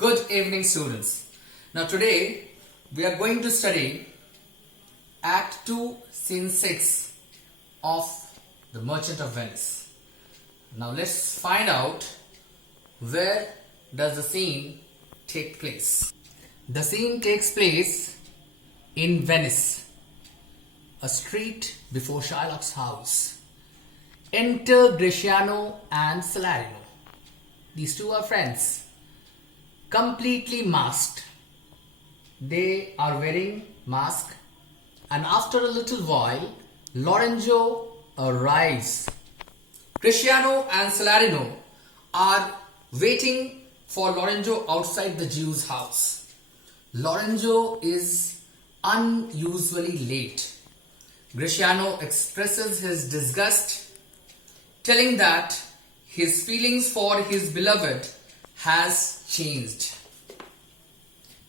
Good evening, students. Now today we are going to study Act 2, Scene 6 of The Merchant of Venice. Now let's find out where does the scene take place. The scene takes place in Venice, a street before Shylock's house. Enter Greciano and Salarino. These two are friends, completely masked. They are wearing masks, and after a little while, Lorenzo arrives. Greciano and Salarino are waiting for Lorenzo outside the Jew's house. Lorenzo is unusually late. Greciano expresses his disgust, telling that his feelings for his beloved has changed.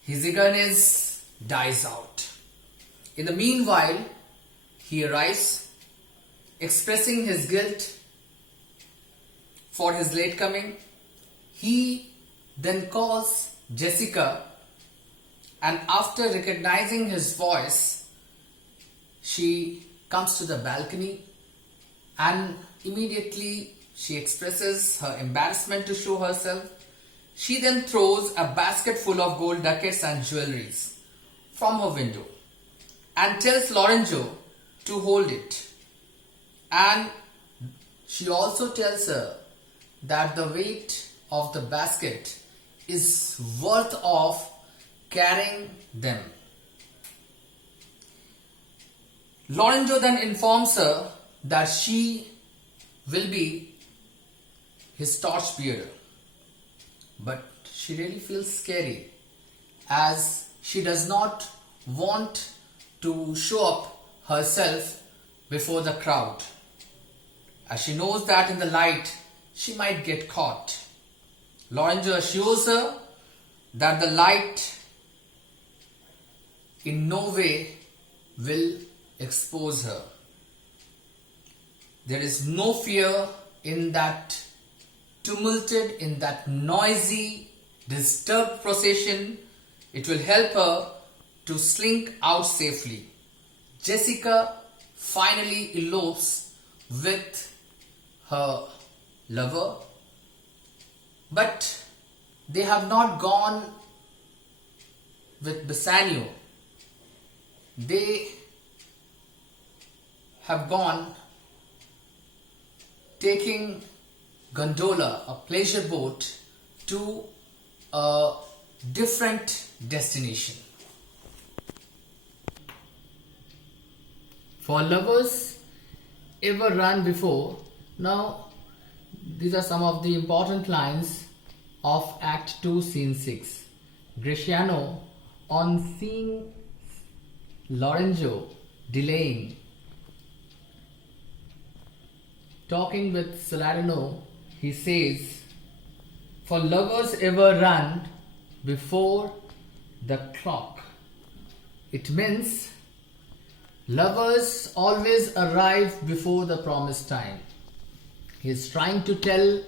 His eagerness dies out. In the meanwhile, he arrives, expressing his guilt for his late coming. He then calls Jessica, and after recognizing his voice, she comes to the balcony and immediately she expresses her embarrassment to show herself. She then throws a basket full of gold ducats and jewelries from her window and tells Lorenzo to hold it. And she also tells her that the weight of the basket is worth of carrying them. Lorenzo then informs her that she will be his torchbearer. But she really feels scary as she does not want to show up herself before the crowd, as she knows that in the light she might get caught. Lorenzo assures her that the light in no way will expose her. There is no fear in that tumulted, in that noisy, disturbed procession. It will help her to slink out safely. Jessica finally elopes with her lover, but they have not gone with Bassanio. They have gone taking gondola, a pleasure boat, to a different destination. For lovers ever run before, now these are some of the important lines of Act 2, Scene 6. Greciano, on seeing Lorenzo delaying, talking with Salarino, he says, for lovers ever run before the clock. It means lovers always arrive before the promised time. He is trying to tell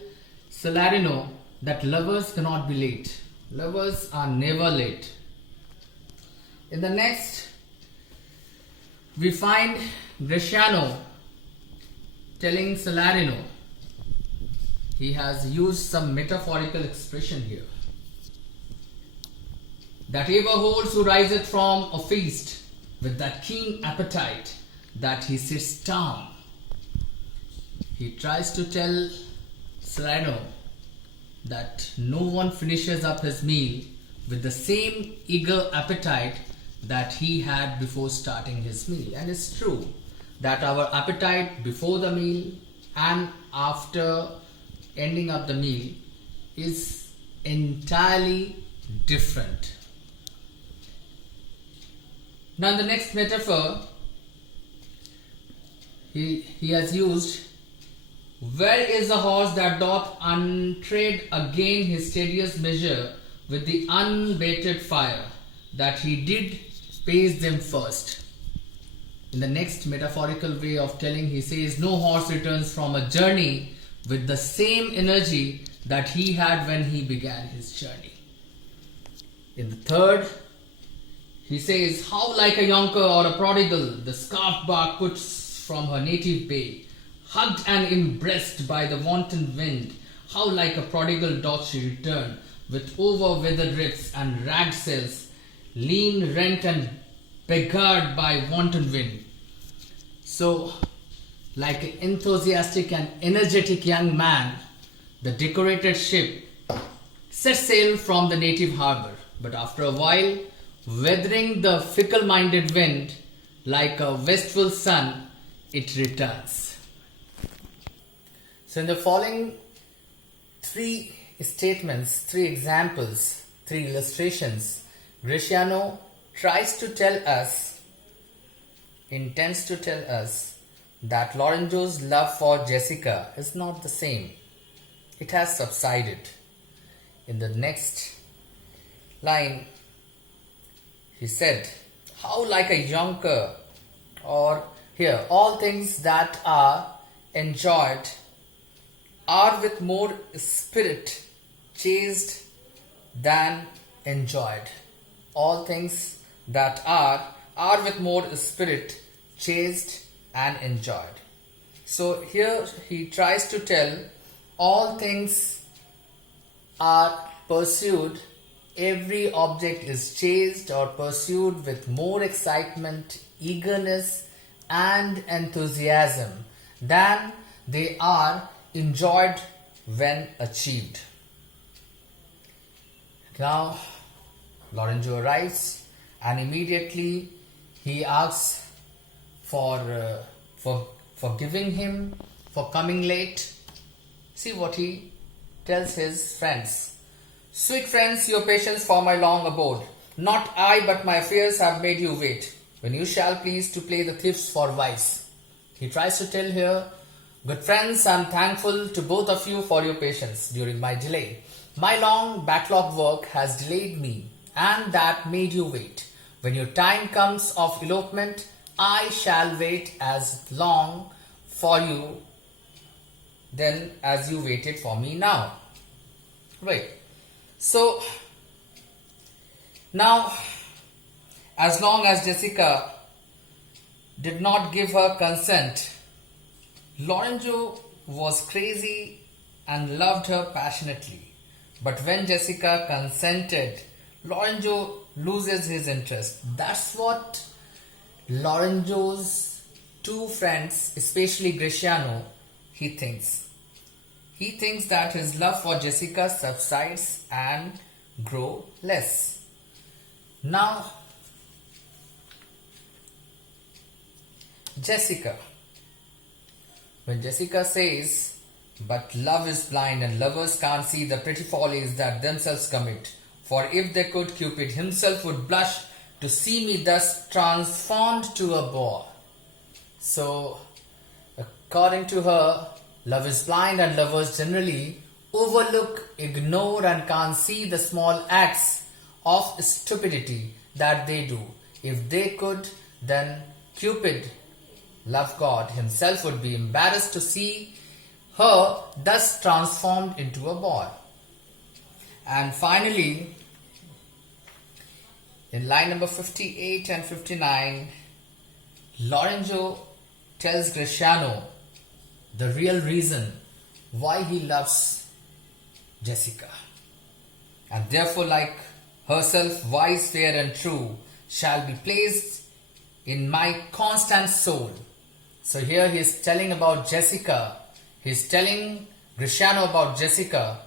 Salarino that lovers cannot be late. Lovers are never late. In the next, we find Greciano telling Salarino. He has used some metaphorical expression here. That ever holds who riseth from a feast with that keen appetite that he sits down. He tries to tell Salarino that no one finishes up his meal with the same eager appetite that he had before starting his meal. And it's true that our appetite before the meal and after ending up the meal is entirely different. Now in the next metaphor, he has used, where is the horse that doth untread again his steadiest measure with the unbated fire, that he did pace them first. In the next metaphorical way of telling, he says, no horse returns from a journey with the same energy that he had when he began his journey. In the third, he says, how like a yonker or a prodigal, the scarf bark puts from her native bay, hugged and embraced by the wanton wind, how like a prodigal doth she return, with over-weathered ribs and ragged sails, lean, rent and beggared by wanton wind. So, like an enthusiastic and energetic young man, the decorated ship set sail from the native harbour, but after a while, weathering the fickle-minded wind, like a westful sun, it returns. So in the following three statements, three examples, three illustrations, Greciano intends to tell us that Lorenzo's love for Jessica is not the same. It has subsided. In the next line, he said, how like a yonker, or here, all things that are enjoyed are with more spirit chased than enjoyed. All things that are with more spirit chased and enjoyed. So here he tries to tell all things are pursued, every object is chased or pursued with more excitement, eagerness and enthusiasm than they are enjoyed when achieved. Now Lorenzo arrives and immediately he asks for forgiving him for coming late. See what he tells his friends. Sweet friends, your patience for my long abode. Not I, but my fears have made you wait. When you shall please to play the thieves for wives. He tries to tell here, good friends, I am thankful to both of you for your patience during my delay. My long backlog work has delayed me, and that made you wait. When your time comes of elopement, I shall wait as long for you then as you waited for me now. Right. So, now, as long as Jessica did not give her consent, Lorenzo was crazy and loved her passionately. But when Jessica consented, Lorenzo loses his interest. That's what Lorenzo's two friends, especially Greciano, he thinks. He thinks that his love for Jessica subsides and grow less. Now, Jessica. When Jessica says, but love is blind and lovers can't see the pretty follies that themselves commit. For if they could, Cupid himself would blush to see me thus transformed to a boar. So, according to her, love is blind and lovers generally overlook, ignore and can't see the small acts of stupidity that they do. If they could, then Cupid, love God himself, would be embarrassed to see her thus transformed into a boar. And finally, in line number 58 and 59, Lorenzo tells Greciano the real reason why he loves Jessica. And therefore, like herself, wise, fair and true, shall be placed in my constant soul. So here he is telling about Jessica. He is telling Greciano about Jessica,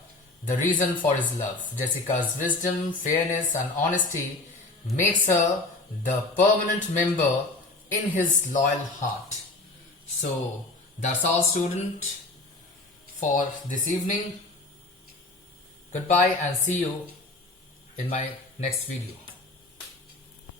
the reason for his love. Jessica's wisdom, fairness and honesty makes her the permanent member in his loyal heart. So that's all, student, for this evening. Goodbye and see you in my next video.